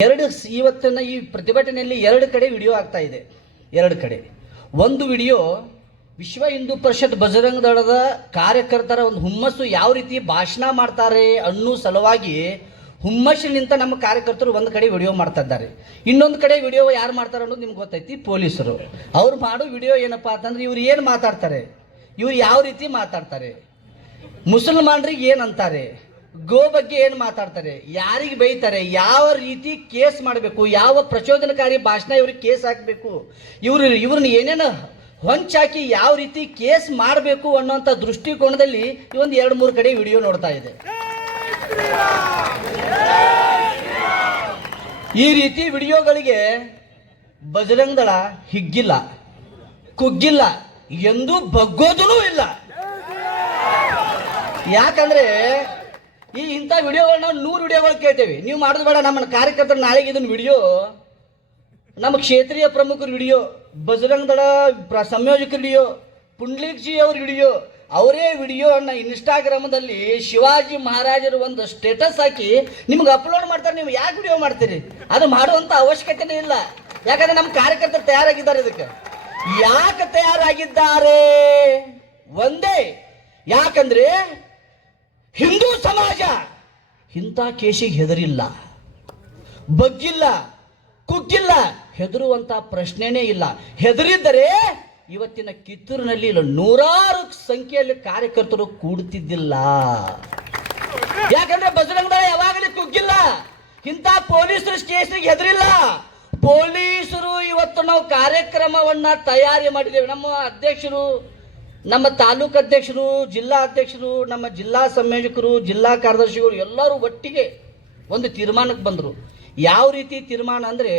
ಇವತ್ತಿನ ಈ ಪ್ರತಿಭಟನೆಯಲ್ಲಿ ಎರಡು ಕಡೆ ವಿಡಿಯೋ ಆಗ್ತಾ ಇದೆ. ಎರಡು ಕಡೆ ಒಂದು ವಿಡಿಯೋ ವಿಶ್ವ ಹಿಂದೂ ಪರಿಷತ್ ಬಜರಂಗ ದಳದ ಕಾರ್ಯಕರ್ತರ ಒಂದು ಹುಮ್ಮಸ್ಸು ಯಾವ ರೀತಿ ಭಾಷಣ ಮಾಡ್ತಾರೆ ಅನ್ನೋ ಸಲುವಾಗಿ ಹುಮ್ಮಸ್ಸಿನಿಂದ ನಮ್ಮ ಕಾರ್ಯಕರ್ತರು ಒಂದು ಕಡೆ ವಿಡಿಯೋ ಮಾಡ್ತಾ ಇದ್ದಾರೆ. ಇನ್ನೊಂದು ಕಡೆ ವಿಡಿಯೋ ಯಾರು ಮಾಡ್ತಾರೆ ಅನ್ನೋದು ನಿಮ್ಗೆ ಗೊತ್ತೈತಿ, ಪೊಲೀಸರು. ಅವ್ರು ಮಾಡೋ ವಿಡಿಯೋ ಏನಪ್ಪಾ ಅಂತಂದ್ರೆ ಇವ್ರು ಏನು ಮಾತಾಡ್ತಾರೆ, ಇವ್ರು ಯಾವ ರೀತಿ ಮಾತಾಡ್ತಾರೆ, ಮುಸಲ್ಮಾನರಿಗೆ ಏನಂತಾರೆ, ಗೋ ಬಗ್ಗೆ ಏನು ಮಾತಾಡ್ತಾರೆ, ಯಾರಿಗೆ ಬೈತಾರೆ, ಯಾವ ರೀತಿ ಕೇಸ್ ಮಾಡಬೇಕು, ಯಾವ ಪ್ರಚೋದನಕಾರಿ ಭಾಷಣ ಇವ್ರಿಗೆ ಕೇಸ್ ಹಾಕಬೇಕು, ಇವ್ರನ್ನ ಏನೇನು ಹೊಂಚಾಕಿ ಯಾವ ರೀತಿ ಕೇಸ್ ಮಾಡಬೇಕು ಅನ್ನೋಂಥ ದೃಷ್ಟಿಕೋನದಲ್ಲಿ ಒಂದು 2-3 ಕಡೆ ವಿಡಿಯೋ ನೋಡ್ತಾ ಇದೆ. ಈ ರೀತಿ ವಿಡಿಯೋಗಳಿಗೆ ಬಜರಂಗ ದಳ ಹಿಗ್ಗಿಲ್ಲ, ಕುಗ್ಗಿಲ್ಲ, ಎಂದೂ ಬಗ್ಗೋದೂ ಇಲ್ಲ. ಯಾಕಂದ್ರೆ ಇಂಥ ವಿಡಿಯೋಗಳನ್ನ ನಾವು 100 ವಿಡಿಯೋಗಳು ಕೇಳ್ತೇವೆ. ನೀವು ಮಾಡೋದು ಬೇಡ, ನಮ್ಮ ಕಾರ್ಯಕರ್ತರು ನಾಳೆಗೆ ಇದನ್ನ ವಿಡಿಯೋ, ನಮ್ಮ ಕ್ಷೇತ್ರೀಯ ಪ್ರಮುಖರ video, Bajrang Dal ಸಂಯೋಜಕರ video, Pundlik G ಅವ್ರ ವಿಡಿಯೋ, ಅವರೇ ವಿಡಿಯೋನ ಇನ್ಸ್ಟಾಗ್ರಾಮದಲ್ಲಿ ಶಿವಾಜಿ ಮಹಾರಾಜರು ಒಂದು ಸ್ಟೇಟಸ್ ಹಾಕಿ ನಿಮ್ಗೆ ಅಪ್ಲೋಡ್ ಮಾಡ್ತಾರೆ. ನೀವು ಯಾಕೆ ವಿಡಿಯೋ ಮಾಡ್ತೀರಿ? ಅದು ಮಾಡುವಂಥ ಅವಶ್ಯಕತೆ ಇಲ್ಲ. ಯಾಕಂದ್ರೆ ನಮ್ಮ ಕಾರ್ಯಕರ್ತರು ತಯಾರಾಗಿದ್ದಾರೆ. ಇದಕ್ಕೆ ಯಾಕೆ ತಯಾರಾಗಿದ್ದಾರೆ? ಒಂದೇ, ಯಾಕಂದ್ರೆ ಹಿಂದೂ ಸಮಾಜ ಇಂಥ ಕೇಸಿಗೆ ಹೆದರಿಲ್ಲ, ಬಗ್ಗಿಲ್ಲ, ಕುಗ್ಗಿಲ್ಲ, ಹೆದರುವಂತ ಪ್ರಶ್ನೆನೇ ಇಲ್ಲ. ಹೆದರಿದ್ದರೆ ಇವತ್ತಿನ ಕಿತ್ತೂರಿನಲ್ಲಿ ಇಲ್ಲ 100 ಸಂಖ್ಯೆಯಲ್ಲಿ ಕಾರ್ಯಕರ್ತರು ಕೂಡುತ್ತಿದ್ದಿಲ್ಲ. ಯಾಕಂದ್ರೆ ಬಜರಂಗ ದಳ ಯಾವಾಗಲೂ ಕುಗ್ಗಿಲ್ಲ, ಇಂಥ ಪೊಲೀಸರ ಕೇಸಿಗೆ ಹೆದರಿಲ್ಲ. ಪೊಲೀಸರು ಇವತ್ತು ನಾವು ಕಾರ್ಯಕ್ರಮವನ್ನ ತಯಾರಿ ಮಾಡಿದ್ದೇವೆ. ನಮ್ಮ ಅಧ್ಯಕ್ಷರು, ನಮ್ಮ ತಾಲೂಕು ಅಧ್ಯಕ್ಷರು, ಜಿಲ್ಲಾ ಅಧ್ಯಕ್ಷರು, ನಮ್ಮ ಜಿಲ್ಲಾ ಸಂಯೋಜಕರು, ಜಿಲ್ಲಾ ಕಾರ್ಯದರ್ಶಿಗಳು ಎಲ್ಲರೂ ಒಟ್ಟಿಗೆ ಒಂದು ತೀರ್ಮಾನಕ್ಕೆ ಬಂದರು. ಯಾವ ರೀತಿ ತೀರ್ಮಾನ ಅಂದರೆ,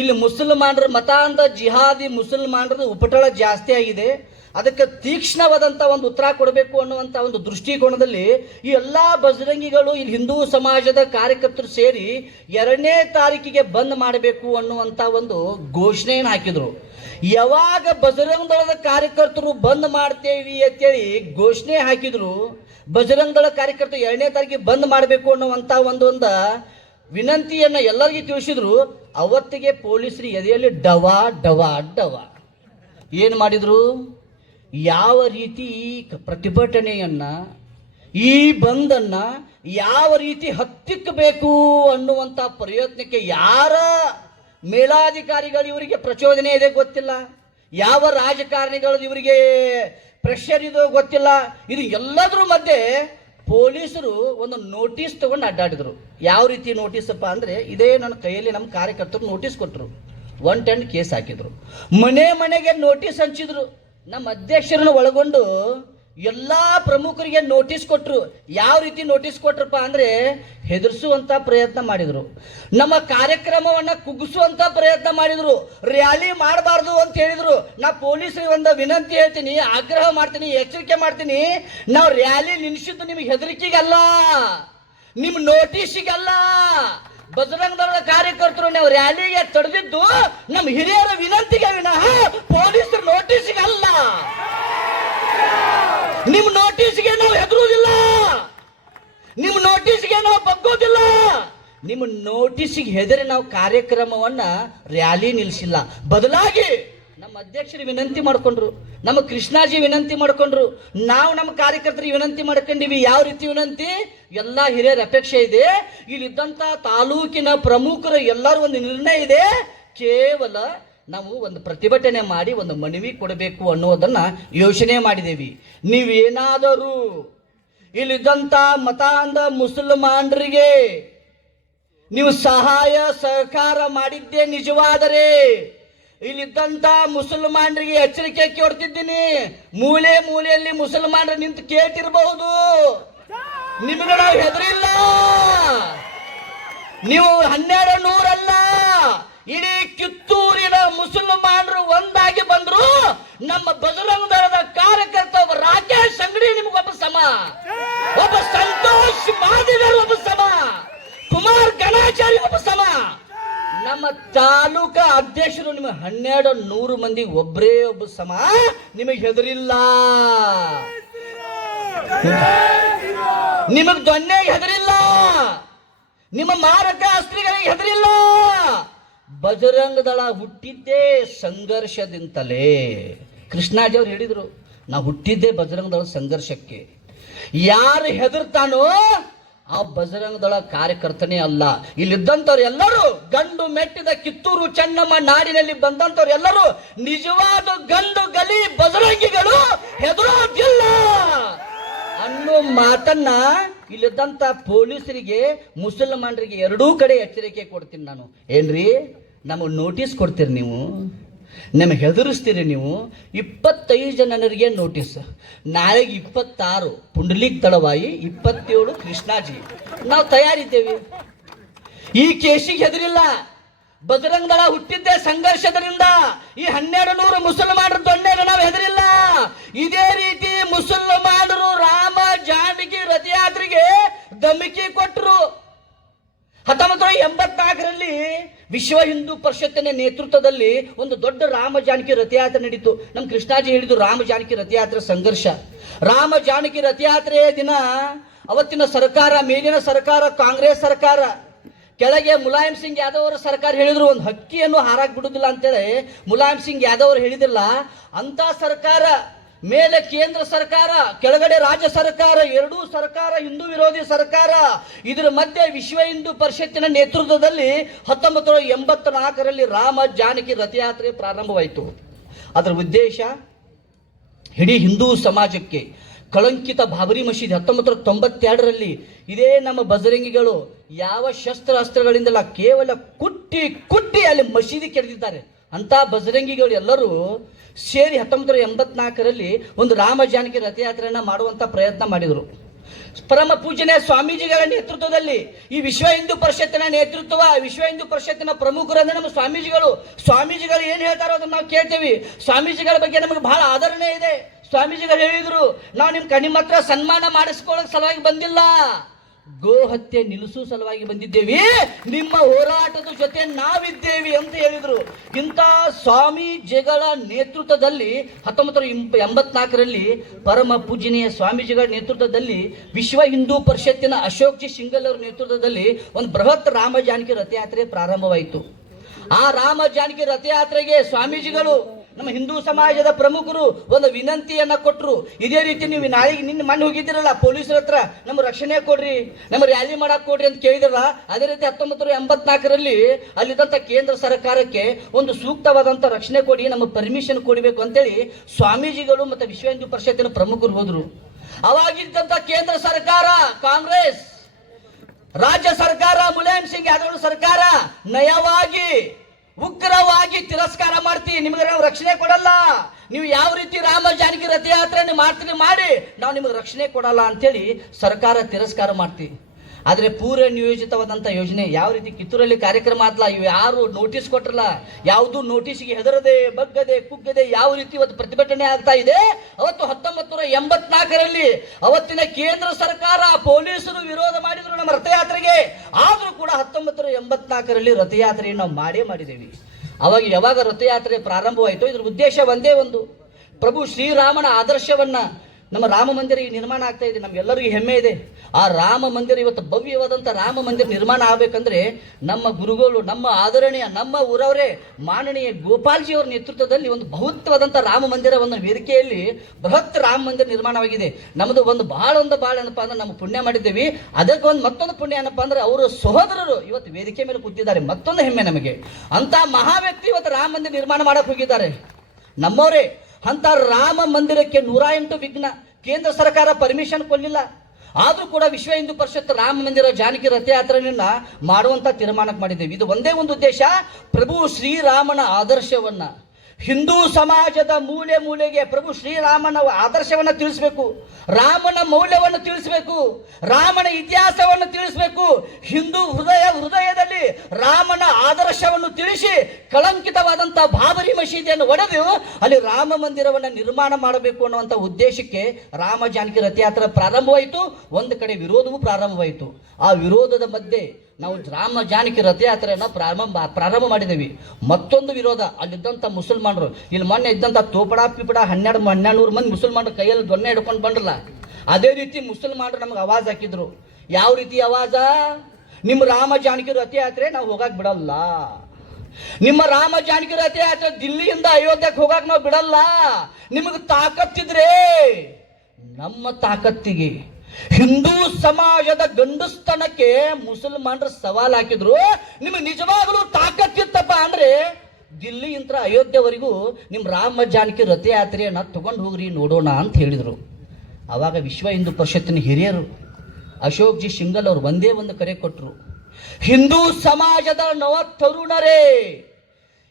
ಇಲ್ಲಿ ಮುಸಲ್ಮಾನರ ಮತ ಅಂದ ಜಿಹಾದಿ ಮುಸಲ್ಮಾನರದ ಉಪಟಳ ಜಾಸ್ತಿ ಆಗಿದೆ, ಅದಕ್ಕೆ ತೀಕ್ಷ್ಣವಾದಂಥ ಒಂದು ಉತ್ತರ ಕೊಡಬೇಕು ಅನ್ನುವಂಥ ಒಂದು ದೃಷ್ಟಿಕೋನದಲ್ಲಿ ಈ ಎಲ್ಲ ಬಜರಂಗಿಗಳು ಇಲ್ಲಿ ಹಿಂದೂ ಸಮಾಜದ ಕಾರ್ಯಕರ್ತರು ಸೇರಿ 2ನೇ ತಾರೀಕಿಗೆ ಬಂದ್ ಮಾಡಬೇಕು ಅನ್ನುವಂಥ ಒಂದು ಘೋಷಣೆಯನ್ನು ಹಾಕಿದರು. ಯಾವಾಗ ಬಜರಂಗ ದಳದ ಕಾರ್ಯಕರ್ತರು ಬಂದ್ ಮಾಡ್ತೇವಿ ಅಂತೇಳಿ ಘೋಷಣೆ ಹಾಕಿದ್ರು, ಬಜರಂಗ ದಳ ಕಾರ್ಯಕರ್ತರು 2ನೇ ತಾರೀಕಿಗೆ ಬಂದ್ ಮಾಡಬೇಕು ಅನ್ನುವಂಥ ಒಂದು ವಿನಂತಿಯನ್ನ ಎಲ್ಲರಿಗೂ ತಿಳಿಸಿದ್ರು. ಅವತ್ತಿಗೆ ಪೊಲೀಸರು ಎದೆಯಲ್ಲಿ ಡವಾ ಡವಾ ಡವಾ ಏನು ಮಾಡಿದ್ರು? ಯಾವ ರೀತಿ ಈ ಪ್ರತಿಭಟನೆಯನ್ನ, ಈ ಬಂದನ್ನ ಯಾವ ರೀತಿ ಹತ್ತಿಕ್ಕಬೇಕು ಅನ್ನುವಂಥ ಪ್ರಯತ್ನಕ್ಕೆ ಯಾರ ಮೇಲಾಧಿಕಾರಿಗಳು ಇವರಿಗೆ ಪ್ರಚೋದನೆ ಇದೆ ಗೊತ್ತಿಲ್ಲ, ಯಾವ ರಾಜಕಾರಣಿಗಳು ಇವರಿಗೆ ಪ್ರೆಷರ್ ಇದೋ ಗೊತ್ತಿಲ್ಲ. ಇದು ಎಲ್ಲದರ ಮಧ್ಯೆ ಪೊಲೀಸರು ಒಂದು ನೋಟಿಸ್ ತಗೊಂಡು ಅಡ್ಡಾಡಿದ್ರು. ಯಾವ ರೀತಿ ನೋಟಿಸಪ್ಪ ಅಂದರೆ, ಇದೇ ನನ್ನ ಕೈಯಲ್ಲಿ ನಮ್ಮ ಕಾರ್ಯಕರ್ತರು ನೋಟಿಸ್ ಕೊಟ್ಟರು, 110 ಕೇಸ್ ಹಾಕಿದ್ರು, ಮನೆ ಮನೆಗೆ ನೋಟಿಸ್ ಹಂಚಿದ್ರು. ನಮ್ಮ ಅಧ್ಯಕ್ಷರನ್ನು ಒಳಗೊಂಡು ಎಲ್ಲ ಪ್ರಮುಖರಿಗೆ ನೋಟಿಸ್ ಕೊಟ್ಟರು. ಯಾವ ರೀತಿ ನೋಟಿಸ್ ಕೊಟ್ರಪ್ಪ ಅಂದರೆ, ಹೆದರಿಸುವಂಥ ಪ್ರಯತ್ನ ಮಾಡಿದರು, ನಮ್ಮ ಕಾರ್ಯಕ್ರಮವನ್ನು ಕುಗ್ಗಿಸುವಂಥ ಪ್ರಯತ್ನ ಮಾಡಿದರು, ರ್ಯಾಲಿ ಮಾಡಬಾರ್ದು ಅಂತ ಹೇಳಿದರು. ನಾ ಪೊಲೀಸರಿಗೆ ಒಂದು ವಿನಂತಿ ಹೇಳ್ತೀನಿ, ಆಗ್ರಹ ಮಾಡ್ತೀನಿ, ಎಚ್ಚರಿಕೆ ಮಾಡ್ತೀನಿ, ನಾವು ರ್ಯಾಲಿ ನಿಲ್ಲಿಸಿದ್ದು ನಿಮಗೆ ಹೆದರಿಕೆಗಲ್ಲ, ನಿಮ್ಮ ನೋಟಿಸಿಗಲ್ಲ. ಬಜರಂಗ ದಳದ ಕಾರ್ಯಕರ್ತರು ನಾವು ರ್ಯಾಲಿಗೆ ತಡೆದಿದ್ದು ನಮ್ಮ ಹಿರಿಯರ ವಿನಂತಿಗೆ ವಿನಃ ಪೊಲೀಸರ ನೋಟಿಸಿಗಲ್ಲ. ನಿಮ್ಮ ನೋಟಿಸ್ಗೆ ನಾವು ಹೆದರುವುದಿಲ್ಲ, ನಿಮ್ಮ ನೋಟಿಸ್ಗೆ ನಾವು ಬಗ್ಗೋದಿಲ್ಲ. ನಿಮ್ಮ ನೋಟಿಸ್ಗೆ ಹೆದರಿ ನಾವು ಕಾರ್ಯಕ್ರಮವನ್ನ ರ್ಯಾಲಿ ನಿಲ್ಲಿಸಿಲ್ಲ. ಬದಲಾಗಿ ನಮ್ಮ ಅಧ್ಯಕ್ಷರು ವಿನಂತಿ ಮಾಡ್ಕೊಂಡ್ರು, ನಮ್ಮ ಕೃಷ್ಣಾಜಿ ವಿನಂತಿ ಮಾಡ್ಕೊಂಡ್ರು, ನಾವು ನಮ್ಮ ಕಾರ್ಯಕರ್ತರಿಗೆ ವಿನಂತಿ ಮಾಡ್ಕೊಂಡಿವಿ. ಯಾವ ರೀತಿ ವಿನಂತಿ? ಎಲ್ಲ ಹಿರಿಯರ ಅಪೇಕ್ಷೆ ಇದೆ, ಇಲ್ಲಿದ್ದಂಥ ತಾಲೂಕಿನ ಪ್ರಮುಖರ ಎಲ್ಲರೂ ಒಂದು ನಿರ್ಣಯ ಇದೆ, ಕೇವಲ ನಾವು ಒಂದು ಪ್ರತಿಭಟನೆ ಮಾಡಿ ಒಂದು ಮನವಿ ಕೊಡಬೇಕು ಅನ್ನೋದನ್ನ ಯೋಚನೆ ಮಾಡಿದ್ದೇವೆ. ನೀವೇನಾದರೂ ಇಲ್ಲಿದ್ದಂಥ ಮತಾಂಧ ಮುಸಲ್ಮಾನರಿಗೆ ನೀವು ಸಹಾಯ ಸಹಕಾರ ಮಾಡಿದ್ದೇ ನಿಜವಾದರೆ, ಇಲ್ಲಿದ್ದಂಥ ಮುಸಲ್ಮಾನರಿಗೆ ಎಚ್ಚರಿಕೆ ಕೊಡ್ತಿದ್ದೀನಿ, ಮೂಲೆ ಮೂಲೆಯಲ್ಲಿ ಮುಸಲ್ಮಾನರು ನಿಂತು ಕೇಳ್ತಿರಬಹುದು, ನಿಮಗೆ ನಾವು ಹೆದರಿಲ್ಲ. ನೀವು 1200 ಅಲ್ಲ, ಇಡೀ ಕಿತ್ತೂರಿನ ಮುಸಲ್ಮಾನರು ಒಂದಾಗಿ ಬಂದ್ರು. ನಮ್ಮ ಬಜರಂಗ ದಳದ ಕಾರ್ಯಕರ್ತ ಒಬ್ಬ ರಾಕೇಶ್ ಅಂಗಡಿ ನಿಮಗೊಬ್ಬ ಸಮ, ಒಬ್ಬ ಸಂತೋಷ್ ಮಾದಿಗರು ಒಬ್ಬ ಸಮ, ಕುಮಾರ್ ಗಣಾಚಾರಿ ಒಬ್ಬ ಸಮ, ನಮ್ಮ ತಾಲೂಕಾ ಅಧ್ಯಕ್ಷರು ನಿಮಗೆ 1200 ಮಂದಿ ಒಬ್ಬರೇ ಒಬ್ಬ ಸಮ. ನಿಮಗೆ ಹೆದರಿಲ್ಲ, ನಿಮಗೆ ದೊಣ್ಣೆಗೆ ಹೆದರಿಲ್ಲ. ನಿಮ್ಮ ಮಾರಕ ಅಸ್ತ್ರಿಗಳಿಗೆ ಹೆದರಿಲ್ಲ. ಬಜರಂಗ ದಳ ಹುಟ್ಟಿದ್ದೇ ಸಂಘರ್ಷದಿಂದಲೇ. ಕೃಷ್ಣಾಜಿ ಅವ್ರು ಹೇಳಿದ್ರು, ನಾವು ಹುಟ್ಟಿದ್ದೇ ಬಜರಂಗ ದಳ ಸಂಘರ್ಷಕ್ಕೆ. ಯಾರು ಹೆದರ್ತಾನೋ ಆ ಬಜರಂಗ ದಳ ಕಾರ್ಯಕರ್ತನೇ ಅಲ್ಲ. ಇಲ್ಲಿದ್ದಂಥವ್ರು ಎಲ್ಲರೂ ಗಂಡು ಮೆಟ್ಟಿದ ಕಿತ್ತೂರು ಚೆನ್ನಮ್ಮ ನಾಡಿನಲ್ಲಿ ಬಂದಂಥವ್ರು ಎಲ್ಲರೂ ನಿಜವಾದ ಗಂಡು ಗಲಿ ಬಜರಂಗಿಗಳು, ಹೆದರೋದಿಲ್ಲ ಅನ್ನೋ ಮಾತನ್ನ ಇಲ್ಲಿದ್ದಂಥ ಪೊಲೀಸರಿಗೆ, ಮುಸಲ್ಮಾನರಿಗೆ ಎರಡೂ ಕಡೆ ಎಚ್ಚರಿಕೆ ಕೊಡ್ತೀನಿ ನಾನು. ಏನ್ರಿ, ನಮಗೆ ನೋಟಿಸ್ ಕೊಡ್ತೀರಿ ನೀವು, ನಮಗೆ ಹೆದರಿಸ್ತೀರಿ ನೀವು. 25 ಜನರಿಗೆ ನೋಟಿಸ್, ನಾಳೆಗೆ 26 ಪುಂಡಲೀಕ್ ದಳವಾಯಿ, 27 ಕೃಷ್ಣಾಜಿ. ನಾವು ತಯಾರಿದ್ದೇವೆ. ಈ ಕೇಸಿಗೆ ಹೆದರಿಲ್ಲ. ಬಜರಂಗ ದಳ ಹುಟ್ಟಿದ್ದೇ ಸಂಘರ್ಷದಿಂದ. ಈ 1200 ಮುಸಲ್ಮಾನರ ದೊಣ್ಣೆಗೆ ನಾವು ಹೆದರಿಲ್ಲ. ಇದೇ ರೀತಿ ಮುಸಲ್ಮಾನರು ರಾಮ ಜಾನಕಿ ರಥಯಾತ್ರೆಗೆ ಧಮಕಿ ಕೊಟ್ಟರು. 1984ರಲ್ಲಿ ವಿಶ್ವ ಹಿಂದೂ ಪರಿಷತ್ತಿನ ನೇತೃತ್ವದಲ್ಲಿ ಒಂದು ದೊಡ್ಡ ರಾಮ ಜಾನಕಿ ರಥಯಾತ್ರೆ ನಡೀತು. ನಮ್ಮ ಕೃಷ್ಣಾಜಿ ಹೇಳಿದ್ರು, ರಾಮ ಜಾನಕಿ ರಥಯಾತ್ರೆ ಸಂಘರ್ಷ. ರಾಮ ಜಾನಕಿ ರಥಯಾತ್ರೆಯ ದಿನ ಅವತ್ತಿನ ಸರ್ಕಾರ, ಮೇಲಿನ ಸರ್ಕಾರ ಕಾಂಗ್ರೆಸ್ ಸರ್ಕಾರ, ಕೆಳಗೆ ಮುಲಾಯಂ ಸಿಂಗ್ ಯಾದವ್ ಅವರ ಸರ್ಕಾರ ಹೇಳಿದ್ರು, ಒಂದು ಹಕ್ಕಿಯನ್ನು ಹಾರಾಕ್ ಬಿಡುದಿಲ್ಲ ಅಂತೇಳಿ ಮುಲಾಯಂ ಸಿಂಗ್ ಯಾದವ್ ಅವರು ಹೇಳಿದಿಲ್ಲ. ಅಂತ ಸರ್ಕಾರ, ಮೇಲೆ ಕೇಂದ್ರ ಸರ್ಕಾರ, ಕೆಳಗಡೆ ರಾಜ್ಯ ಸರ್ಕಾರ, ಎರಡೂ ಸರ್ಕಾರ ಹಿಂದೂ ವಿರೋಧಿ ಸರ್ಕಾರ. ಇದರ ಮಧ್ಯೆ ವಿಶ್ವ ಹಿಂದೂ ಪರಿಷತ್ತಿನ ನೇತೃತ್ವದಲ್ಲಿ 1984ರಲ್ಲಿ ರಾಮ ಜಾನಕಿ ರಥಯಾತ್ರೆ ಪ್ರಾರಂಭವಾಯಿತು. ಅದರ ಉದ್ದೇಶ ಇಡೀ ಹಿಂದೂ ಸಮಾಜಕ್ಕೆ ಕಳಂಕಿತ ಬಾಬರಿ ಮಸೀದಿ 1992ರಲ್ಲಿ ಇದೇ ನಮ್ಮ ಬಜರಂಗಿಗಳು ಯಾವ ಶಸ್ತ್ರಾಸ್ತ್ರಗಳಿಂದಲ್ಲ, ಕೇವಲ ಕುಟ್ಟಿ ಕುಟ್ಟಿ ಅಲ್ಲಿ ಮಸೀದಿ ಕೆಡದಿದ್ದಾರೆ. ಅಂತ ಬಜರಂಗಿಗಳು ಎಲ್ಲರೂ ಸೇರಿ 1984ರಲ್ಲಿ ಒಂದು ರಾಮ ಜಾನಕಿ ರಥಯಾತ್ರೆಯನ್ನ ಮಾಡುವಂತ ಪ್ರಯತ್ನ ಮಾಡಿದರು. ಪರಮ ಪೂಜನೆ ಸ್ವಾಮೀಜಿಗಳ ನೇತೃತ್ವದಲ್ಲಿ, ಈ ವಿಶ್ವ ಹಿಂದೂ ಪರಿಷತ್ತಿನ ನೇತೃತ್ವ, ವಿಶ್ವ ಹಿಂದೂ ಪರಿಷತ್ತಿನ ಪ್ರಮುಖರು ಅಂದ್ರೆ ನಮ್ಮ ಸ್ವಾಮೀಜಿಗಳು. ಸ್ವಾಮೀಜಿಗಳು ಏನ್ ಹೇಳ್ತಾರೋ ಅದನ್ನ ನಾವು ಕೇಳ್ತೇವೆ. ಸ್ವಾಮೀಜಿಗಳ ಬಗ್ಗೆ ನಮಗೆ ಬಹಳ ಆದರಣೆ ಇದೆ. ಸ್ವಾಮೀಜಿಗಳು ಹೇಳಿದ್ರು, ನಾವು ನಿಮ್ಮ ಹತ್ರ ಸನ್ಮಾನ ಮಾಡಿಸ್ಕೊಳ್ಳೋಕೆ ಸಲುವಾಗಿ ಬಂದಿಲ್ಲ, ಗೋ ಹತ್ಯೆ ನಿಲ್ಲಿಸು ಸಲುವಾಗಿ ಬಂದಿದ್ದೇವೆ, ನಿಮ್ಮ ಹೋರಾಟದ ಜೊತೆ ನಾವಿದ್ದೇವೆ ಅಂತ ಹೇಳಿದ್ರು. ಇಂಥ ಸ್ವಾಮೀಜಿಗಳ ನೇತೃತ್ವದಲ್ಲಿ 1984ರಲ್ಲಿ ಪರಮ ಪೂಜನೀಯ ಸ್ವಾಮೀಜಿಗಳ ನೇತೃತ್ವದಲ್ಲಿ ವಿಶ್ವ ಹಿಂದೂ ಪರಿಷತ್ತಿನ ಅಶೋಕ್ ಜಿ ಸಿಂಗಲ್ ಅವರ ನೇತೃತ್ವದಲ್ಲಿ ಒಂದು ಬೃಹತ್ ರಾಮ ಜಾನಕಿ ರಥಯಾತ್ರೆ ಪ್ರಾರಂಭವಾಯಿತು. ಆ ರಾಮ ಜಾನಕಿ ರಥಯಾತ್ರೆಗೆ ಸ್ವಾಮೀಜಿಗಳು, ನಮ್ಮ ಹಿಂದೂ ಸಮಾಜದ ಪ್ರಮುಖರು ಒಂದು ವಿನಂತಿಯನ್ನ ಕೊಟ್ಟರು. ಇದೇ ರೀತಿ ನೀವು ನಾಳೆಗೆ ನಿನ್ನೆ ಮಣ್ಣು ಹೋಗಿದ್ದೀರಲ್ಲ ಪೊಲೀಸರ ಹತ್ರ, ನಮ್ಮ ರಕ್ಷಣೆ ಕೊಡ್ರಿ, ನಮ್ಮ ರ್ಯಾಲಿ ಮಾಡಕ್ ಕೊಡ್ರಿ ಅಂತ ಕೇಳಿದ್ರಲ್ಲ. ಅದೇ ರೀತಿ 1984ರಲ್ಲಿ ಅಲ್ಲಿದ್ದಂಥ ಕೇಂದ್ರ ಸರ್ಕಾರಕ್ಕೆ ಒಂದು ಸೂಕ್ತವಾದಂಥ ರಕ್ಷಣೆ ಕೊಡಿ, ನಮ್ಮ ಪರ್ಮಿಷನ್ ಕೊಡಬೇಕು ಅಂತೇಳಿ ಸ್ವಾಮೀಜಿಗಳು ಮತ್ತು ವಿಶ್ವ ಹಿಂದೂ ಪರಿಷತ್ತಿನ ಪ್ರಮುಖರು ಹೋದ್ರು. ಅವಾಗಿದ್ದಂಥ ಕೇಂದ್ರ ಸರ್ಕಾರ ಕಾಂಗ್ರೆಸ್, ರಾಜ್ಯ ಸರ್ಕಾರ ಮುಲಾಯಂ ಸಿಂಗ್ ಯಾದವ್ ಸರ್ಕಾರ ನಯವಾಗಿ ಉಗ್ರವಾಗಿ ತಿರಸ್ಕಾರ ಮಾಡ್ತೀವಿ, ನಿಮಗೆ ನಾವು ರಕ್ಷಣೆ ಕೊಡಲ್ಲ, ನೀವು ಯಾವ ರೀತಿ ರಾಮ ಜಾನಕಿ ರಥಯಾತ್ರೆ ಮಾಡ್ತೀರಿ ಮಾಡಿ, ನಾವು ನಿಮಗೆ ರಕ್ಷಣೆ ಕೊಡಲ್ಲ ಅಂತೇಳಿ ಸರ್ಕಾರ ತಿರಸ್ಕಾರ ಮಾಡ್ತೀವಿ. ಆದರೆ ಪೂರ್ವ ನಿಯೋಜಿತವಾದಂಥ ಯೋಜನೆ ಯಾವ ರೀತಿ ಕಿತ್ತೂರಲ್ಲಿ ಕಾರ್ಯಕ್ರಮ ಆತ್ಲ, ಇವು ಯಾರು ನೋಟಿಸ್ ಕೊಟ್ರಲ್ಲ, ಯಾವುದು ನೋಟಿಸ್ಗೆ ಹೆದರದೆ ಬಗ್ಗದೆ ಕುಗ್ಗದೆ ಯಾವ ರೀತಿ ಇವತ್ತು ಪ್ರತಿಭಟನೆ ಆಗ್ತಾ ಇದೆ. ಅವತ್ತು 1984ರಲ್ಲಿ ಅವತ್ತಿನ ಕೇಂದ್ರ ಸರ್ಕಾರ ಪೊಲೀಸರು ವಿರೋಧ ಮಾಡಿದ್ರು ನಮ್ಮ ರಥಯಾತ್ರೆಗೆ. ಆದರೂ ಕೂಡ 1984ರಲ್ಲಿ ರಥಯಾತ್ರೆಯನ್ನು ನಾವು ಮಾಡಿದ್ದೇವೆ. ಅವಾಗ ಯಾವಾಗ ರಥಯಾತ್ರೆ ಪ್ರಾರಂಭವಾಯಿತು, ಇದ್ರ ಉದ್ದೇಶ ಒಂದೇ ಒಂದು, ಪ್ರಭು ಶ್ರೀರಾಮನ ಆದರ್ಶವನ್ನ, ನಮ್ಮ ರಾಮ ಮಂದಿರ ಈ ನಿರ್ಮಾಣ ಆಗ್ತಾ ಇದೆ, ನಮ್ಗೆಲ್ಲರಿಗೂ ಹೆಮ್ಮೆ ಇದೆ. ಆ ರಾಮ ಮಂದಿರ ಇವತ್ತು ಭವ್ಯವಾದಂಥ ರಾಮ ಮಂದಿರ ನಿರ್ಮಾಣ ಆಗಬೇಕಂದ್ರೆ ನಮ್ಮ ಗುರುಗಳು, ನಮ್ಮ ಆದರಣೀಯ, ನಮ್ಮ ಊರವರೇ ಮಾನನೀಯ ಗೋಪಾಲ್ಜಿ ಅವರ ನೇತೃತ್ವದಲ್ಲಿ ಒಂದು ಭೌತವಾದಂಥ ರಾಮ ಮಂದಿರವನ್ನು ವೇದಿಕೆಯಲ್ಲಿ ಬೃಹತ್ ರಾಮ ಮಂದಿರ ನಿರ್ಮಾಣವಾಗಿದೆ. ನಮ್ಮದು ಒಂದು ಬಹಳ ಏನಪ್ಪ ಅಂದ್ರೆ ನಮ್ಮ ಪುಣ್ಯ ಮಾಡಿದ್ದೇವೆ. ಅದಕ್ಕೆ ಒಂದು ಮತ್ತೊಂದು ಪುಣ್ಯ ಏನಪ್ಪ ಅಂದ್ರೆ ಅವರು ಸಹೋದರರು ಇವತ್ತು ವೇದಿಕೆ ಮೇಲೆ ಕೂತಿದ್ದಾರೆ, ಮತ್ತೊಂದು ಹೆಮ್ಮೆ ನಮಗೆ. ಅಂತ ಮಹಾ ವ್ಯಕ್ತಿ ಇವತ್ತು ರಾಮ ಮಂದಿರ ನಿರ್ಮಾಣ ಮಾಡಕ್ಕೆ ಹೋಗಿದ್ದಾರೆ ನಮ್ಮವರೇ. ಅಂತ ರಾಮ ಮಂದಿರಕ್ಕೆ 108 ವಿಘ್ನ, ಕೇಂದ್ರ ಸರ್ಕಾರ ಪರ್ಮಿಷನ್ ಕೊಡಲಿಲ್ಲ. ಆದರೂ ಕೂಡ ವಿಶ್ವ ಹಿಂದೂ ಪರಿಷತ್ ರಾಮ ಮಂದಿರ ಜಾನಕಿ ರಥಯಾತ್ರೆಯನ್ನ ಮಾಡುವಂತ ತೀರ್ಮಾನಕ್ಕೆ ಮಾಡಿದ್ದೇವೆ. ಇದು ಒಂದೇ ಒಂದು ಉದ್ದೇಶ, ಪ್ರಭು ಶ್ರೀರಾಮನ ಆದರ್ಶವನ್ನ ಹಿಂದೂ ಸಮಾಜದ ಮೂಲೆ ಮೂಲೆಗೆ ಪ್ರಭು ಶ್ರೀರಾಮನ ಆದರ್ಶವನ್ನು ತಿಳಿಸಬೇಕು, ರಾಮನ ಮೌಲ್ಯವನ್ನು ತಿಳಿಸಬೇಕು, ರಾಮನ ಇತಿಹಾಸವನ್ನು ತಿಳಿಸಬೇಕು. ಹಿಂದೂ ಹೃದಯದಲ್ಲಿ ರಾಮನ ಆದರ್ಶವನ್ನು ತಿಳಿಸಿ ಕಳಂಕಿತವಾದಂಥ ಬಾಬರಿ ಮಸೀದಿಯನ್ನು ಒಡೆದು ಅಲ್ಲಿ ರಾಮ ಮಂದಿರವನ್ನು ನಿರ್ಮಾಣ ಮಾಡಬೇಕು ಅನ್ನುವಂಥ ಉದ್ದೇಶಕ್ಕೆ ರಾಮ ಜಾನಕಿ ರಥಯಾತ್ರೆ ಪ್ರಾರಂಭವಾಯಿತು. ಒಂದು ಕಡೆ ವಿರೋಧವೂ ಪ್ರಾರಂಭವಾಯಿತು. ಆ ವಿರೋಧದ ಮಧ್ಯೆ ನಾವು ರಾಮ ಜಾನಕಿ ರಥಯಾತ್ರೆಯನ್ನು ಪ್ರಾರಂಭ ಮಾಡಿದ್ದೇವೆ. ಮತ್ತೊಂದು ವಿರೋಧ, ಅಲ್ಲಿದ್ದಂಥ ಮುಸಲ್ಮಾನರು, ಇಲ್ಲಿ ಮೊನ್ನೆ ಇದ್ದಂಥ ತೋಪಡ ಪಿಪಡ 1200 ಮಂದಿ ಮುಸಲ್ಮಾನರು ಕೈಯಲ್ಲಿ ದೊಣ್ಣೆ ಹಿಡ್ಕೊಂಡು ಬಂದ್ರಲ್ಲ, ಅದೇ ರೀತಿ ಮುಸಲ್ಮಾನರು ನಮಗೆ ಆವಾಜ್ ಹಾಕಿದ್ರು. ಯಾವ ರೀತಿ ಆವಾಜ? ನಿಮ್ಮ ರಾಮ ಜಾನಕಿ ರಥಯಾತ್ರೆ ನಾವು ಹೋಗಕ್ಕೆ ಬಿಡಲ್ಲ. ನಿಮ್ಮ ರಾಮ ಜಾನಕಿ ರಥಯಾತ್ರೆ ದಿಲ್ಲಿಯಿಂದ ಅಯೋಧ್ಯಕ್ಕೆ ಹೋಗಕ್ಕೆ ನಾವು ಬಿಡಲ್ಲ. ನಿಮಗೆ ತಾಕತ್ತಿದ್ರೆ ನಮ್ಮ ತಾಕತ್ತಿಗೆ ಹಿಂದೂ ಸಮಾಜದ ಗಂಡಸ್ತನಕ್ಕೆ ಮುಸಲ್ಮಾನರು ಸವಾಲ್ ಹಾಕಿದ್ರು. ನಿಮಗೆ ನಿಜವಾಗಲೂ ತಾಕತ್ತಿತ್ತಪ್ಪ ಅಂದ್ರೆ ದಿಲ್ಲಿಯಿಂದ ಅಯೋಧ್ಯೆವರೆಗೂ ನಿಮ್ಮ ರಾಮ ಜಾನಕಿ ರಥಯಾತ್ರೆಯನ್ನ ತಗೊಂಡು ಹೋಗ್ರಿ ನೋಡೋಣ ಅಂತ ಹೇಳಿದರು. ಆವಾಗ ವಿಶ್ವ ಹಿಂದೂ ಪರಿಷತ್ತಿನ ಹಿರಿಯರು ಅಶೋಕ್ ಜಿ ಶಿಂಗಲ್ ಅವರು ಒಂದೇ ಒಂದು ಕರೆ ಕೊಟ್ಟರು. ಹಿಂದೂ ಸಮಾಜದ ನವ ತರುಣರೇ,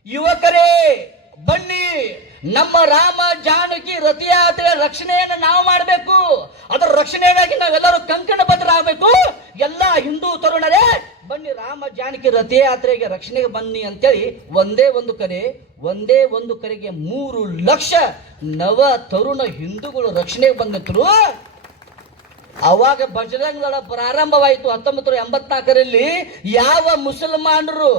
ಯುವಕರೇ, ಬನ್ನಿ ನಮ್ಮ ರಾಮ ಜಾನಕಿ ರಥಯಾತ್ರೆ ರಕ್ಷಣೆಯನ್ನು ನಾವು ಮಾಡಬೇಕು. ಅದರ ರಕ್ಷಣೆಗಾಗಿ ನಾವೆಲ್ಲರೂ ಕಂಕಣ ಬದ್ಧರಾಗಬೇಕು. ಎಲ್ಲ ಹಿಂದೂ ತರುಣರೇ ಬನ್ನಿ ರಾಮ ಜಾನಕಿ ರಥಯಾತ್ರೆಗೆ ರಕ್ಷಣೆಗೆ ಬನ್ನಿ ಅಂತೇಳಿ ಒಂದೇ ಒಂದು ಕರೆಗೆ 3 ಲಕ್ಷ ನವ ತರುಣ ಹಿಂದೂಗಳು ರಕ್ಷಣೆಗೆ ಬಂದಿದ್ರು. ಅವಾಗ ಬಜರಂಗ ದಳ ಪ್ರಾರಂಭವಾಯಿತು 1984ರಲ್ಲಿ. ಯಾವ ಮುಸಲ್ಮಾನರು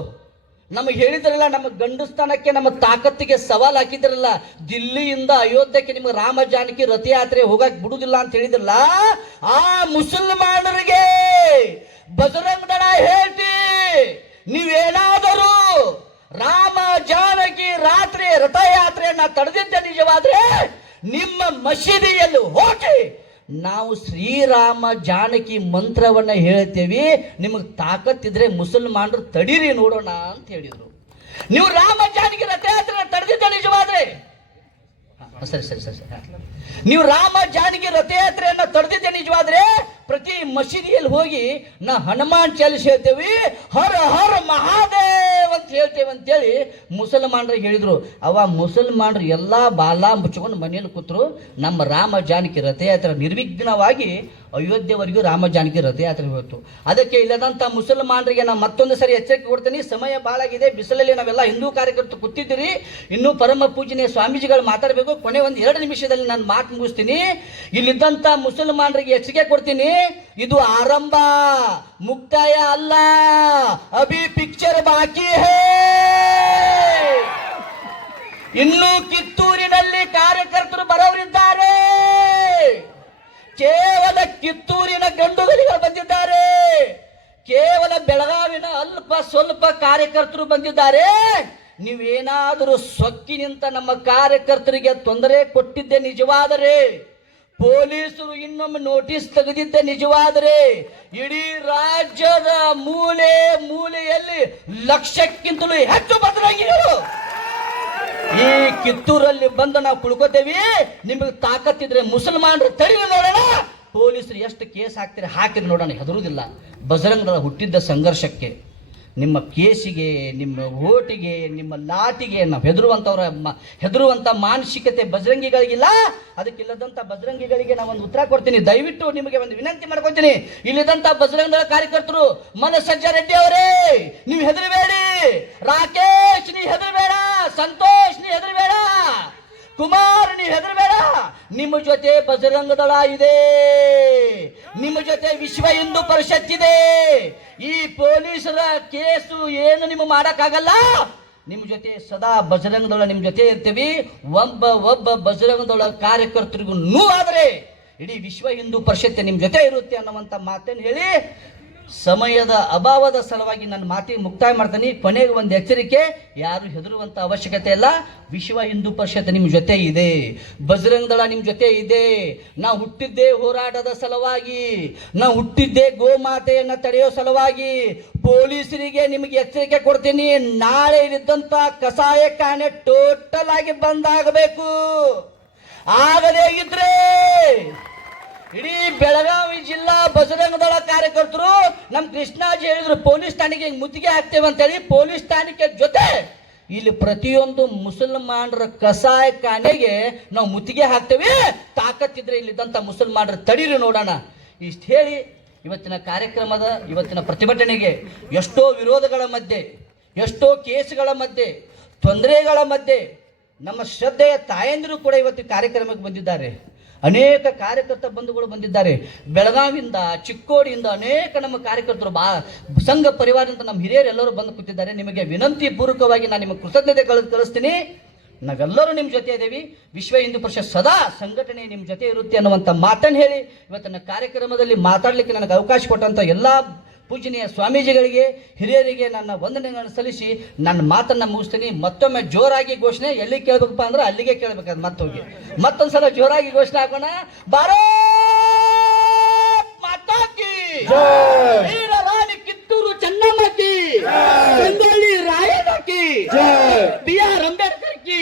ನಮಗೆ ಹೇಳಿದ್ರಲ್ಲ, ನಮ್ಮ ಗಂಡಸ್ಥಾನಕ್ಕೆ ನಮ್ಮ ತಾಕತ್ತಿಗೆ ಸವಾಲ್ ಹಾಕಿದ್ರಲ್ಲ, ದಿಲ್ಲಿಯಿಂದ ಅಯೋಧ್ಯಕ್ಕೆ ನಿಮಗೆ ರಾಮ ಜಾನಕಿ ರಥಯಾತ್ರೆ ಹೋಗಕ್ಕೆ ಬಿಡುದಿಲ್ಲ ಅಂತ ಹೇಳಿದ್ರಲ್ಲ, ಆ ಮುಸಲ್ಮಾನರಿಗೆ ಬಜರಂಗ ದಳ ಹೇಳ್ತಿ, ನೀವೇನಾದರೂ ರಾಮ ಜಾನಕಿ ರಥಯಾತ್ರೆಯನ್ನ ತಡೆದಿದ್ದ ನಿಜವಾದ್ರೆ ನಿಮ್ಮ ಮಸೀದಿಯಲ್ಲಿ ಹೋಗಿ ನಾವು ಶ್ರೀರಾಮ ಜಾನಕಿ ಮಂತ್ರವನ್ನ ಹೇಳ್ತೇವೆ, ನಿಮಗೆ ತಾಕತ್ತಿದ್ರೆ ಮುಸಲ್ಮಾನರು ತಡೀರಿ ನೋಡೋಣ ಅಂತ ಹೇಳಿದ್ರು. ನೀವು ರಾಮ ಜಾನಕಿ ರಥಯಾತ್ರೆ ತಡೆದಿದ್ದ ನಿಜವಾದ್ರೆ ಸರಿ ನೀವು ರಾಮ ಜಾನಕಿ ರಥಯಾತ್ರೆಯನ್ನ ತಡೆದಿದ್ದ ನಿಜವಾದ್ರೆ ಪ್ರತಿ ಮಸೀದಿಯಲ್ಲಿ ಹೋಗಿ ನಾ ಹನುಮಾನ್ ಚಾಲಿಸ್ ಹೇಳ್ತೇವೆ, ಹರ ಹರ ಮಹಾದೇವ್ ಅಂತ ಹೇಳ್ತೇವೆ ಅಂತೇಳಿ ಮುಸಲ್ಮಾನರಿಗೆ ಹೇಳಿದ್ರು. ಅವ ಮುಸಲ್ಮಾನರು ಎಲ್ಲಾ ಬಾಲ ಮುಚ್ಕೊಂಡು ಮನೆಯಲ್ಲಿ ಕೂತರು. ನಮ್ಮ ರಾಮ ಜಾನಕಿ ರಥಯಾತ್ರೆ ನಿರ್ವಿಘ್ನವಾಗಿ ಅಯೋಧ್ಯೆವರೆಗೂ ರಾಮ ಜಾನಕಿ ರಥಯಾತ್ರೆ ಹೋಯ್ತು. ಅದಕ್ಕೆ ಇಲ್ಲದಂತ ಮುಸಲ್ಮಾನರಿಗೆ ನಾನು ಮತ್ತೊಂದು ಸರಿ ಎಚ್ಚರಿಕೆ ಕೊಡ್ತೀನಿ. ಸಮಯ ಬಾಳಾಗಿದೆ, ಬಿಸಿಲಲ್ಲಿ ನಾವೆಲ್ಲ ಹಿಂದೂ ಕಾರ್ಯಕರ್ತರು ಕೂತಿದ್ದೀರಿ. ಇನ್ನೂ ಪರಮ ಪೂಜನೀಯ ಸ್ವಾಮೀಜಿಗಳು ಮಾತಾಡಬೇಕು. ಕೊನೆ 2 ನಿಮಿಷದಲ್ಲಿ ನಾನು ಮಾತು ಮುಗಿಸ್ತೀನಿ. ಇಲ್ಲಿದ್ದಂತ ಮುಸಲ್ಮಾನರಿಗೆ ಎಚ್ಚರಿಕೆ ಕೊಡ್ತೀನಿ, ಇದು ಆರಂಭ, ಮುಕ್ತಾಯ ಅಲ್ಲ. ಅಭಿ ಪಿಕ್ಚರ್ ಬಾಕಿ ಹೇ. ಇನ್ನು ಕಿತ್ತೂರಿನಲ್ಲಿ ಕಾರ್ಯಕರ್ತರು ಬರೋರಿದ್ದಾರೆ. ಕೇವಲ ಕಿತ್ತೂರಿನ ಗಂಡುಗಲಿಗಳು ಬಂದಿದ್ದಾರೆ. ಕೇವಲ ಬೆಳಗಾವಿನ ಅಲ್ಪ ಸ್ವಲ್ಪ ಕಾರ್ಯಕರ್ತರು ಬಂದಿದ್ದಾರೆ. ನೀವೇನಾದರೂ ಸೊಕ್ಕಿನಿಂದ ನಮ್ಮ ಕಾರ್ಯಕರ್ತರಿಗೆ ತೊಂದರೆ ಕೊಟ್ಟಿದ್ದೆ ನಿಜವಾದರೆ, ಪೊಲೀಸರು ಇನ್ನೊಮ್ಮೆ ನೋಟಿಸ್ ತೆಗೆದಿದ್ದೆ ನಿಜವಾದರೆ, ಇಡೀ ರಾಜ್ಯದ ಮೂಲೆ ಮೂಲೆಯಲ್ಲಿ ಲಕ್ಷಕ್ಕಿಂತಲೂ ಹೆಚ್ಚು ಬದಲಾಗಿಗಳು ಈ ಕಿತ್ತೂರಲ್ಲಿ ಬಂದು ನಾವು ಕುಳ್ಕೋತೇವಿ. ನಿಮಗೆ ತಾಕತ್ತಿದ್ರೆ ಮುಸಲ್ಮಾನರು ತಡೆದು ನೋಡೋಣ, ಪೊಲೀಸರು ಎಷ್ಟು ಕೇಸ್ ಹಾಕಿದ್ರೆ ನೋಡೋಣ, ಹೆದರುವುದಿಲ್ಲ. ಬಜರಂಗ ದಳ ಹುಟ್ಟಿದ್ದ ಸಂಘರ್ಷಕ್ಕೆ, ನಿಮ್ಮ ಕೇಸಿಗೆ, ನಿಮ್ಮ ಓಟಿಗೆ, ನಿಮ್ಮ ಲಾಟಿಗೆ ನಾವು ಹೆದರುವಂತ ಮಾನಸಿಕತೆ ಬಜರಂಗಿಗಳಿಗಿಲ್ಲ. ಅದಕ್ಕಿಲ್ಲದಂತ ಬಜರಂಗಿಗಳಿಗೆ ನಾವೊಂದು ಉತ್ತರ ಕೊಡ್ತೀನಿ. ದಯವಿಟ್ಟು ನಿಮಗೆ ಒಂದು ವಿನಂತಿ ಮಾಡ್ಕೊತೀನಿ. ಇಲ್ಲಿದ್ದಂತ ಬಜರಂಗ ದಳ ಕಾರ್ಯಕರ್ತರು, ಮನಸಜ್ಜ ರೆಡ್ಡಿ ಅವರೇ ನೀವು ಹೆದರಬೇಡಿ, ರಾಕೇಶ್ ನೀ ಹೆದರಬೇಡ, ಸಂತೋಷ್ ನೀ ಹೆದರಬೇಡ, ಕುಮಾರ್ ನೀ ಹೆದರಬೇಡ. ನಿಮ್ಮ ಜೊತೆ ಬಜರಂಗ ದಳ ಇದೆ, ನಿಮ್ಮ ಜೊತೆ ವಿಶ್ವ ಹಿಂದೂ ಪರಿಷತ್ ಇದೆ. ಈ ಪೊಲೀಸರ ಕೇಸು ಏನು ನಿಮ್ಮ ಮಾಡಕ್ಕಾಗಲ್ಲ. ನಿಮ್ಮ ಜೊತೆ ಸದಾ ಬಜರಂಗ ದಳ ನಿಮ್ಮ ಜೊತೆ ಇರ್ತೀವಿ. ಒಬ್ಬ ಬಜರಂಗ ದಳ ಕಾರ್ಯಕರ್ತರಿಗೂ ನೋವಾದರೆ ಇಡೀ ವಿಶ್ವ ಹಿಂದೂ ಪರಿಷತ್ ನಿಮ್ಮ ಜೊತೆ ಇರುತ್ತೆ ಅನ್ನುವಂಥ ಮಾತನ್ನು ಹೇಳಿ, ಸಮಯದ ಅಭಾವದ ಸಲುವಾಗಿ ನನ್ನ ಮಾತಿಗೆ ಮುಕ್ತಾಯ ಮಾಡ್ತೀನಿ. ಕೊನೆಗೆ ಒಂದು ಎಚ್ಚರಿಕೆ, ಯಾರು ಹೆದರುವಂತ ಅವಶ್ಯಕತೆ ಇಲ್ಲ. ವಿಶ್ವ ಹಿಂದೂ ಪರಿಷತ್ ನಿಮ್ಮ ಜೊತೆ ಇದೆ, ಬಜರಂಗ ದಳ ನಿಮ್ಮ ಜೊತೆ ಇದೆ. ನಾವು ಹುಟ್ಟಿದ್ದೇ ಹೋರಾಟದ ಸಲುವಾಗಿ, ನಾವು ಹುಟ್ಟಿದ್ದೇ ಗೋಮಾತೆಯನ್ನ ತಡೆಯೋ ಸಲುವಾಗಿ. ಪೊಲೀಸರಿಗೆ ನಿಮಗೆ ಎಚ್ಚರಿಕೆ ಕೊಡ್ತೀನಿ, ನಾಳೆ ಇದ್ದಂತ ಕಸಾಯ ಖಾನೆ ಟೋಟಲ್ ಆಗಿ ಬಂದಾಗಬೇಕು. ಆಗದೇ ಇದ್ರೆ ಇಡೀ ಬೆಳಗಾವಿ ಜಿಲ್ಲಾ ಬಜರಂಗ ದಳ ಕಾರ್ಯಕರ್ತರು ನಮ್ಮ ಕೃಷ್ಣಾಜಿ ಹೇಳಿದ್ರು, ಪೊಲೀಸ್ ಠಾಣೆಗೆ ಮುತ್ತಿಗೆ ಹಾಕ್ತೇವೆ ಅಂತೇಳಿ. ಪೊಲೀಸ್ ಠಾಣೆಗೆ ಜೊತೆ ಇಲ್ಲಿ ಪ್ರತಿಯೊಂದು ಮುಸಲ್ಮಾನರ ಕಸಾಯ ಖಾನೆಗೆ ನಾವು ಮುತ್ತಿಗೆ ಹಾಕ್ತೇವೆ. ತಾಕತ್ತಿದ್ರೆ ಇಲ್ಲಿದ್ದಂಥ ಮುಸಲ್ಮಾನರ ತಡೀರಿ ನೋಡೋಣ. ಇಷ್ಟು ಹೇಳಿ ಇವತ್ತಿನ ಕಾರ್ಯಕ್ರಮದ, ಇವತ್ತಿನ ಪ್ರತಿಭಟನೆಗೆ ಎಷ್ಟೋ ವಿರೋಧಗಳ ಮಧ್ಯೆ, ಎಷ್ಟೋ ಕೇಸುಗಳ ಮಧ್ಯೆ, ತೊಂದರೆಗಳ ಮಧ್ಯೆ ನಮ್ಮ ಶ್ರದ್ಧೆಯ ತಾಯಂದಿರು ಕೂಡ ಇವತ್ತು ಕಾರ್ಯಕ್ರಮಕ್ಕೆ ಬಂದಿದ್ದಾರೆ. ಅನೇಕ ಕಾರ್ಯಕರ್ತ ಬಂಧುಗಳು ಬಂದಿದ್ದಾರೆ. ಬೆಳಗಾವಿಯಿಂದ, ಚಿಕ್ಕೋಡಿಯಿಂದ ಅನೇಕ ನಮ್ಮ ಕಾರ್ಯಕರ್ತರು, ಸಂಘ ಪರಿವಾರದಿಂದ ನಮ್ಮ ಹಿರಿಯರೆಲ್ಲರೂ ಬಂದು ಕೂತಿದ್ದಾರೆ. ನಿಮಗೆ ವಿನಂತಿ ಪೂರ್ವಕವಾಗಿ ನಾನು ನಿಮಗೆ ಕೃತಜ್ಞತೆ ಕಳಿಸ್ತೀನಿ. ನಾವೆಲ್ಲರೂ ನಿಮ್ಮ ಜೊತೆ ಇದ್ದೀವಿ. ವಿಶ್ವ ಹಿಂದೂ ಪರಿಷತ್ ಸದಾ ಸಂಘಟನೆ ನಿಮ್ಮ ಜೊತೆ ಇರುತ್ತೆ ಅನ್ನುವಂಥ ಮಾತನ್ನು ಹೇಳಿ ಇವತ್ತಿನ ಕಾರ್ಯಕ್ರಮದಲ್ಲಿ ಮಾತಾಡಲಿಕ್ಕೆ ನನಗೆ ಅವಕಾಶ ಕೊಟ್ಟಂಥ ಎಲ್ಲ ಪೂಜನೀಯ ಸ್ವಾಮೀಜಿಗಳಿಗೆ ಹಿರಿಯರಿಗೆ ನನ್ನ ವಂದನೆಗಳನ್ನು ಸಲ್ಲಿಸಿ ನನ್ನ ಮಾತನ್ನ ಮುಗಿಸ್ತೀನಿ. ಮತ್ತೊಮ್ಮೆ ಜೋರಾಗಿ ಘೋಷಣೆ ಎಲ್ಲಿ ಕೇಳ್ಬೇಕಪ್ಪ ಅಂದ್ರೆ ಅಲ್ಲಿಗೆ ಕೇಳ್ಬೇಕಾದ್ ಮತ್ತೋಗಿ ಮತ್ತೊಂದ್ಸಲ ಜೋರಾಗಿ ಘೋಷಣೆ ಹಾಕೋಣ. ಭಾರತ್ ಮಾತಾ ಕಿ ವೀರ ರಾಣಿ ಕಿತ್ತೂರು ಚೆನ್ನಮ್ಮ ಕಿ, ಸಂಗೊಳ್ಳಿ ರಾಯಣ್ಣ ಕಿ, ಬಿ ಆರ್ ಅಂಬೇಡ್ಕರ್ ಕಿ,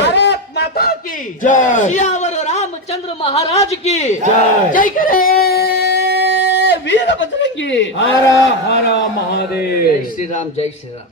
ಭಾರತ್ ಮಾತಾ ಕಿ, ಸಿಯಾವರ ರಾಮಚಂದ್ರ ಮಹಾರಾಜ್ ಕಿ ಜೈ ಕರೇ ವೀರ ಬಜರಂಗಿ. ಹರ ಹರ ಮಹಾದೇವ್. ಜೈ ಶ್ರೀರಾಮ್, ಜೈ ಶ್ರೀರಾಮ್.